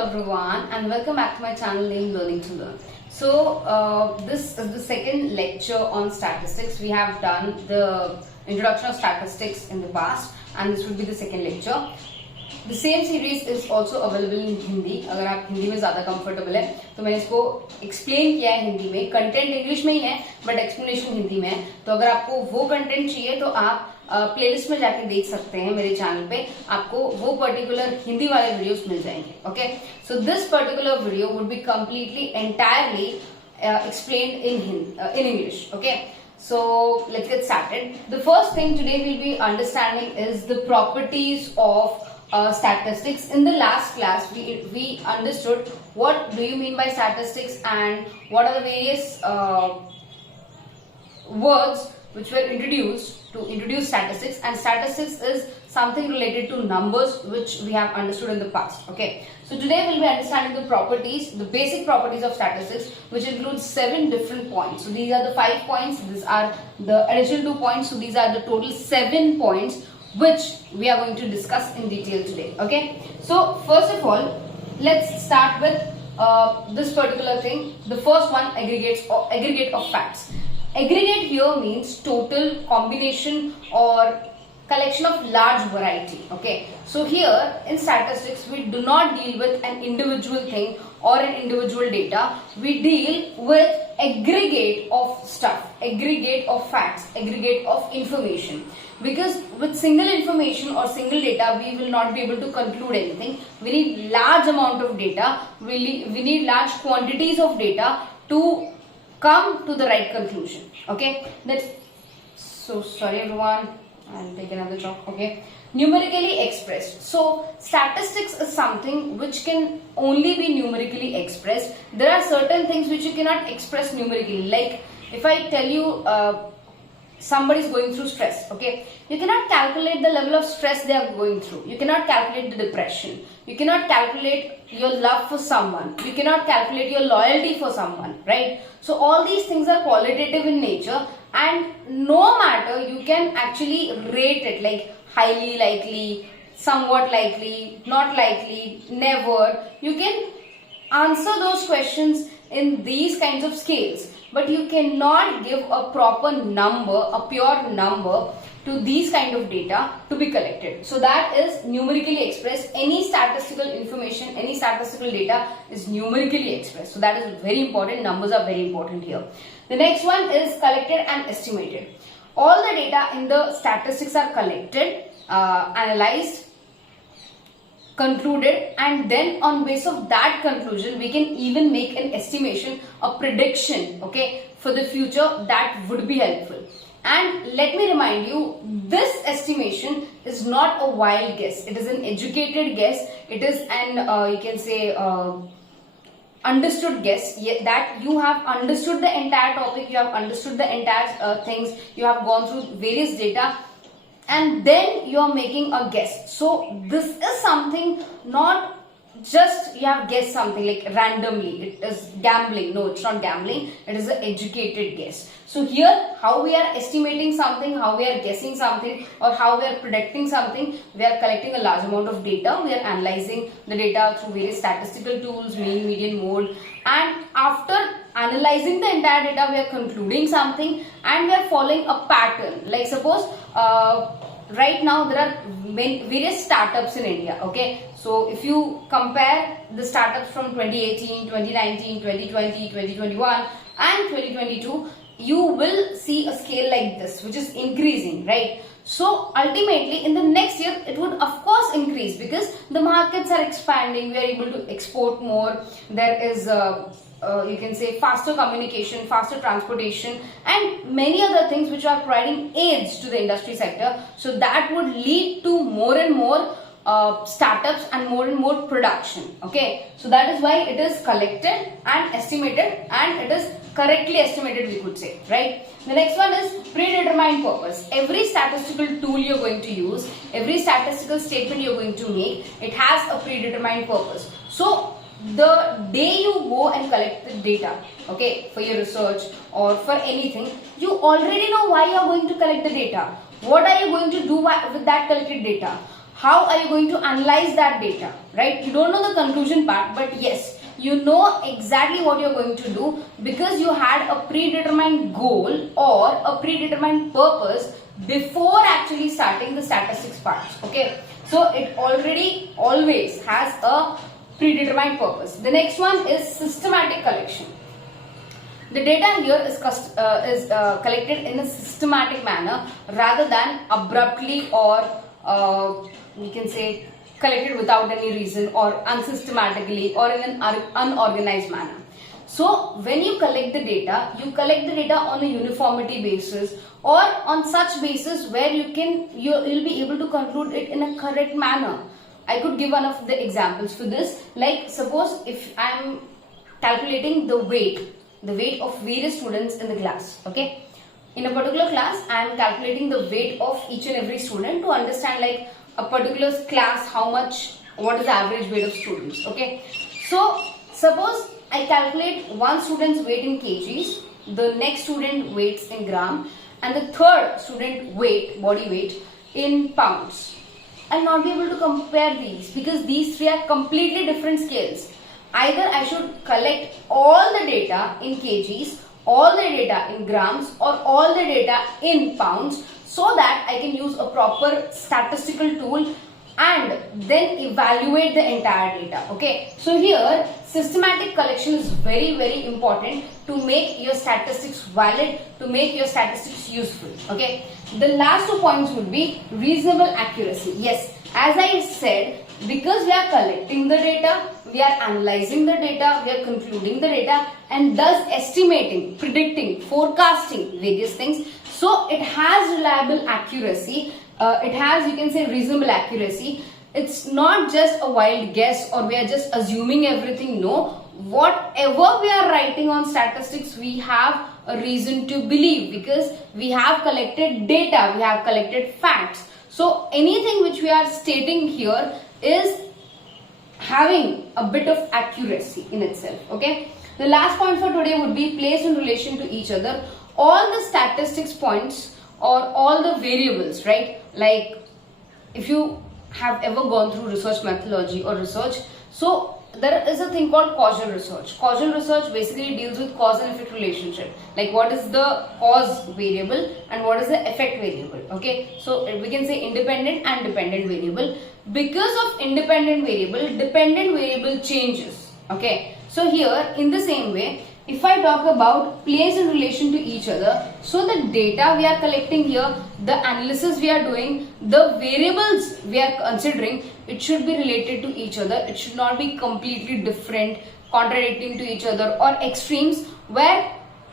everyone and welcome back to my channel named Learning to Learn. So this is the second lecture on statistics. We have done the introduction of statistics in the past and this will be the second lecture. The same series is also available in Hindi. अगर आप हिंदी में ज़्यादा comfortable है तो मैंने इसको explain किया है हिंदी में. Content English में ही है but explanation हिंदी में है. तो अगर आपको वो content चाहिए तो आप प्लेलिस्ट में जाके देख सकते हैं मेरे चैनल पे. आपको वो पर्टिकुलर हिंदी वाले वीडियोस मिल जाएंगे. Okay, so this particular video would be completely entirely explained in English. Okay, so let's get started. The first thing today we'll be understanding is the properties of statistics. In the last class we understood what do you mean by statistics and what are the various words which were introduced to introduce statistics, and statistics is something related to numbers which we have understood in the past. Okay, so today we'll be understanding the properties, the basic properties of statistics, which includes 7 different points. So these are the 5 points, these are the additional 2 points, so these are the total 7 points which we are going to discuss in detail today. Okay, so first of all let's start with this particular thing. The first one, aggregate of facts. Aggregate here means total, combination or collection of large variety. Okay, so here in statistics we do not deal with an individual thing or an individual data. We deal with aggregate of stuff, aggregate of facts, aggregate of information. Because with single information or single data we will not be able to conclude anything. We need large amount of data, we need large quantities of data to come to the right conclusion. Okay, so sorry everyone, I'll take another chalk. Okay, numerically expressed. So statistics is something which can only be numerically expressed. There are certain things which you cannot express numerically. Like if I tell you somebody is going through stress, okay, you cannot calculate the level of stress they are going through. You cannot calculate the depression. You cannot calculate your love for someone. You cannot calculate your loyalty for someone, right? So all these things are qualitative in nature, and no matter, you can actually rate it like highly likely, somewhat likely, not likely, never. You can answer those questions in these kinds of scales, but you cannot give a proper number, a pure number to these kind of data to be collected. So that is numerically expressed. Any statistical information, any statistical data is numerically expressed. So that is very important. Numbers are very important here. The next one is collected and estimated. All the data in the statistics are collected, analyzed, concluded, and then on base of that conclusion we can even make an estimation, a prediction, okay, for the future that would be helpful. And let me remind you, this estimation is not a wild guess. It is an educated guess. It is an you can say understood guess, that you have understood the entire topic, you have understood the entire things, you have gone through various data, and then you are making a guess. So this is something not just you have guessed something like randomly. It is gambling. No, it's not gambling. It is an educated guess. So here, how we are estimating something, how we are guessing something, or how we are predicting something, we are collecting a large amount of data. We are analyzing the data through various statistical tools, mean, median, mode, and after analyzing the entire data, we are concluding something, and we are following a pattern. Like suppose right now there are various startups in India. Okay, so if you compare the startups from 2018, 2019, 2020, 2021 and 2022, you will see a scale like this which is increasing, right? So ultimately in the next year it would of course increase because the markets are expanding, we are able to export more, there is you can say faster communication, faster transportation, and many other things which are providing aids to the industry sector. So that would lead to more and more startups and more production. Okay, so that is why it is collected and estimated, and it is correctly estimated, we could say, right? The next one is predetermined purpose. Every statistical tool you're going to use, every statistical statement you're going to make, it has a predetermined purpose. So the day you go and collect the data, okay, for your research or for anything, you already know why you are going to collect the data. What are you going to do with that collected data? how are you going to analyze that data, right? You don't know the conclusion part, but yes, you know exactly what you're going to do because you had a predetermined goal or a predetermined purpose before actually starting the statistics parts. Okay, so it already always has a predetermined purpose. The next one is systematic collection. The data here is collected in a systematic manner rather than abruptly or we can say collected without any reason or unsystematically or in an unorganized manner. So when you collect the data on a uniformity basis or on such basis where you'll be able to conclude it in a correct manner. I could give one of the examples for this. Like suppose if I am calculating the weight of various students in the class. Okay, in a particular class I am calculating the weight of each and every student to understand like a particular class what is the average weight of students. Okay, so suppose I calculate one student's weight in kgs, the next student weights in gram, and the third student body weight in pounds. I'll not be able to compare these because these three are completely different scales. Either I should collect all the data in kgs, all the data in grams, or all the data in pounds so that I can use a proper statistical tool and then evaluate the entire data. Okay, so here systematic collection is very, very important to make your statistics valid, to make your statistics useful. Okay, the last 2 points would be reasonable accuracy. Yes, as I said, because we are collecting the data, we are analyzing the data, we are concluding the data, and thus estimating, predicting, forecasting various things. So it has reliable accuracy. It has, you can say, reasonable accuracy. It's not just a wild guess or we are just assuming everything. No, whatever we are writing on statistics, we have a reason to believe because we have collected data, we have collected facts. So anything which we are stating here is having a bit of accuracy in itself. Okay, the last point for today would be placed in relation to each other. All the statistics points or all the variables, right? Like if you have ever gone through research methodology or research, so there is a thing called causal research. Causal research basically deals with cause and effect relationship. Like what is the cause variable and what is the effect variable. Okay, so we can say independent and dependent variable. Because of independent variable, dependent variable changes. Okay, so here in the same way, if I talk about placed in relation to each other, so the data we are collecting here, the analysis we are doing, the variables we are considering, it should be related to each other. It should not be completely different, contradicting to each other, or extremes where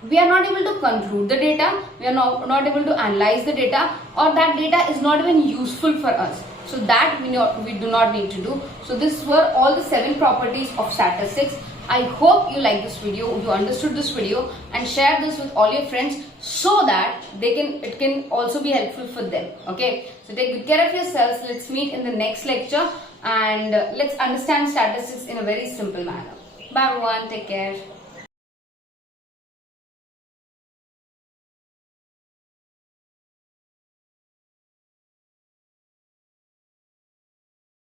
we are not able to conclude the data, we are not able to analyze the data, or that data is not even useful for us. So that we do not need to do. So these were all the 7 properties of statistics. I hope you like this video, you understood this video, and share this with all your friends so that it can also be helpful for them. Okay, so take good care of yourselves. Let's meet in the next lecture and let's understand statistics in a very simple manner. Bye everyone, take care.